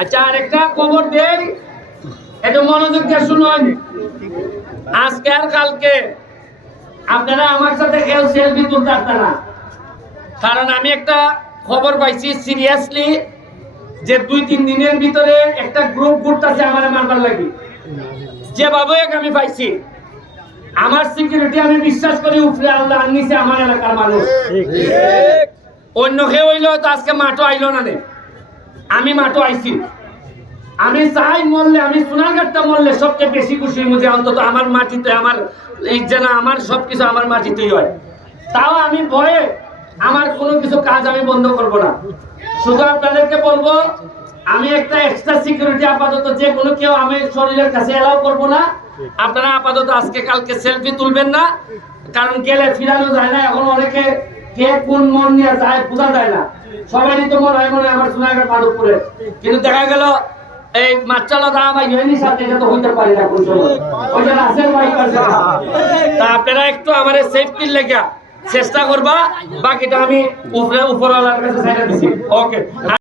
আচ্ছা আরেকটা খবর দেই একটু মনোযোগ দিয়ে শুনুন। আজকে আর কালকে আপনারা আমার সাথে কেউ সেলফি তুলতে না। কারণ আমি একটা খবর পাইছি সিরিয়াসলি যে দুই তিন দিনের ভিতরে একটা গ্রুপ ঘুরতেছে আমার মারবার লাগি। যেভাবে আমি পাইছি। আমার সিকিউরিটি আমি বিশ্বাস করি উপরে আল্লাহ নিচে আমার এলাকার মানুষ। অন্য কেউ হইলেও তো আজকে মাঠও আইলো না নে। আমি মাঠও আইছি। আমি চাই মরলে, আমি সোনারঘাটটা মরলে সবচেয়ে বেশি খুশি হই যে অন্তত আমার মাটিতে, আমার এই যেন আমার সবকিছু আমার মাটিতেই হয়। তাও আমি ভয়ে আমার কোনো কিছু কাজ আমি বন্ধ করব না। শুধু আপনাদেরকে বলব, আমি একটা এক্সট্রা সিকিউরিটি আপাতত যে কোনো কেউ আমি শরীরের কাছে এলাও করব না। আপনারা আপাতত আজকে কালকে সেলফি তুলবেন না, কারণ গেলে ফিরানো যায় না। এখন অনেকে কে কোন মন নিয়ে যায় বোঝা যায় না। তো মনে হয় মনে আমার কিন্তু দেখা গেল, এই মাছচালা দাম ইউএনই সাথে এটা তো হইতে পারে না ভাই তা আপনারা একটু আমার সেফটির লেগে চেষ্টা করবা। বাকিটা আমি উপরে উপরওয়ালার কাছে দিছি। ওকে